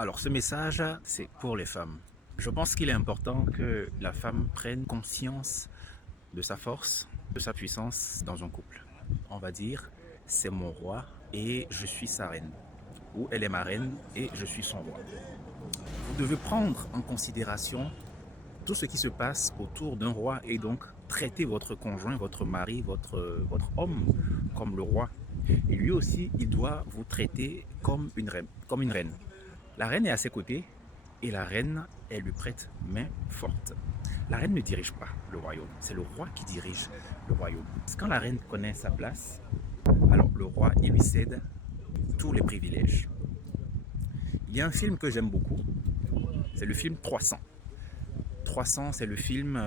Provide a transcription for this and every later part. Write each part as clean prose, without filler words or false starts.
Alors ce message, c'est pour les femmes. Je pense qu'il est important que la femme prenne conscience de sa force, de sa puissance dans un couple. On va dire, c'est mon roi et je suis sa reine. Ou elle est ma reine et je suis son roi. Vous devez prendre en considération tout ce qui se passe autour d'un roi et donc traiter votre conjoint, votre mari, votre homme comme le roi. Et lui aussi, il doit vous traiter comme une reine. Comme une reine. La reine est à ses côtés et la reine, elle lui prête main forte. La reine ne dirige pas le royaume, c'est le roi qui dirige le royaume. Quand la reine connaît sa place, alors le roi, il lui cède tous les privilèges. Il y a un film que j'aime beaucoup, c'est le film 300. 300, c'est le film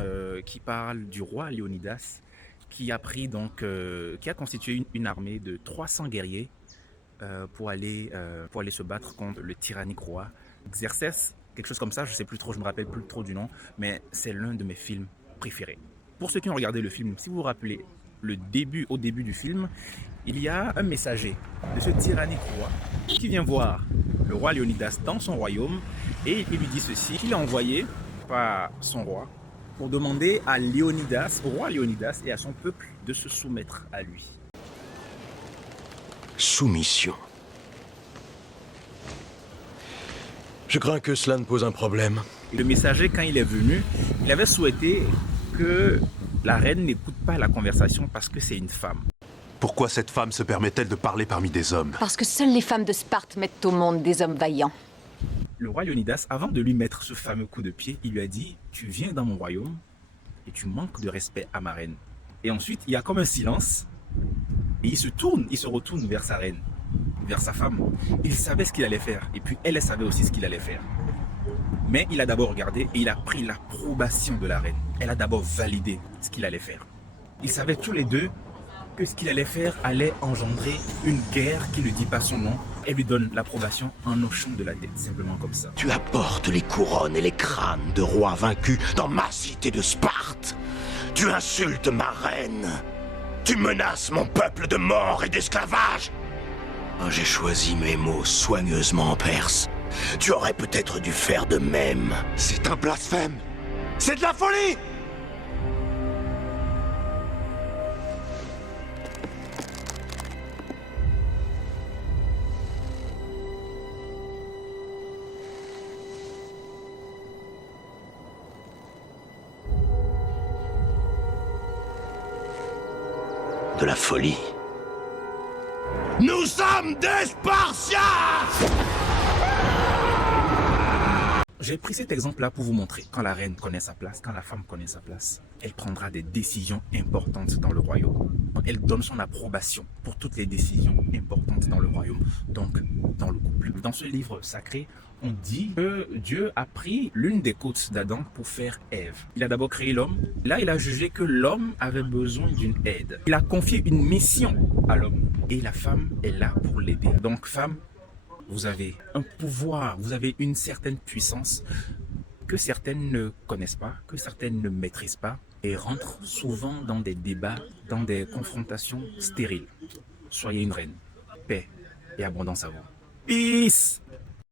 qui parle du roi Léonidas qui a pris donc, qui a constitué une armée de 300 guerriers pour aller se battre contre le tyrannique roi Xerxès, quelque chose comme ça, je sais plus trop, je me rappelle plus trop du nom, mais c'est l'un de mes films préférés. Pour ceux qui ont regardé le film, si vous vous rappelez au début du film, il y a un messager de ce tyrannique roi qui vient voir le roi Léonidas dans son royaume et il lui dit ceci, qu'il a envoyé par son roi pour demander à Léonidas, au roi Léonidas et à son peuple de se soumettre à lui. Soumission. Je crains que cela ne pose un problème. Et le messager, quand il est venu, il avait souhaité que la reine n'écoute pas la conversation parce que c'est une femme. Pourquoi cette femme se permet-elle de parler parmi des hommes? Parce que seules les femmes de Sparte mettent au monde des hommes vaillants. Le roi Léonidas, avant de lui mettre ce fameux coup de pied, il lui a dit « Tu viens dans mon royaume et tu manques de respect à ma reine. » Et ensuite, il y a comme un silence et il se retourne vers sa reine, vers sa femme. Il savait ce qu'il allait faire et puis elle savait aussi ce qu'il allait faire. Mais il a d'abord regardé et il a pris l'approbation de la reine. Elle a d'abord validé ce qu'il allait faire. Ils savaient tous les deux que ce qu'il allait faire allait engendrer une guerre qui ne dit pas son nom. Elle lui donne l'approbation en hochant de la tête, simplement comme ça. Tu apportes les couronnes et les crânes de rois vaincus dans ma cité de Sparte. Tu insultes ma reine. Tu menaces mon peuple de mort et d'esclavage. J'ai choisi mes mots soigneusement en perse. Tu aurais peut-être dû faire de même. C'est un blasphème! C'est de la folie! De la folie. Nous sommes des Spartiates! J'ai pris cet exemple-là pour vous montrer, quand la reine connaît sa place, quand la femme connaît sa place, elle prendra des décisions importantes dans le royaume. Elle donne son approbation pour toutes les décisions importantes dans le royaume, donc dans le couple. Dans ce livre sacré, on dit que Dieu a pris l'une des côtes d'Adam pour faire Ève. Il a d'abord créé l'homme. Là, il a jugé que l'homme avait besoin d'une aide. Il a confié une mission à l'homme. Et la femme est là pour l'aider. Donc, femme, vous avez un pouvoir, vous avez une certaine puissance que certaines ne connaissent pas, que certaines ne maîtrisent pas et rentrent souvent dans des débats, dans des confrontations stériles. Soyez une reine. Paix et abondance à vous. Peace!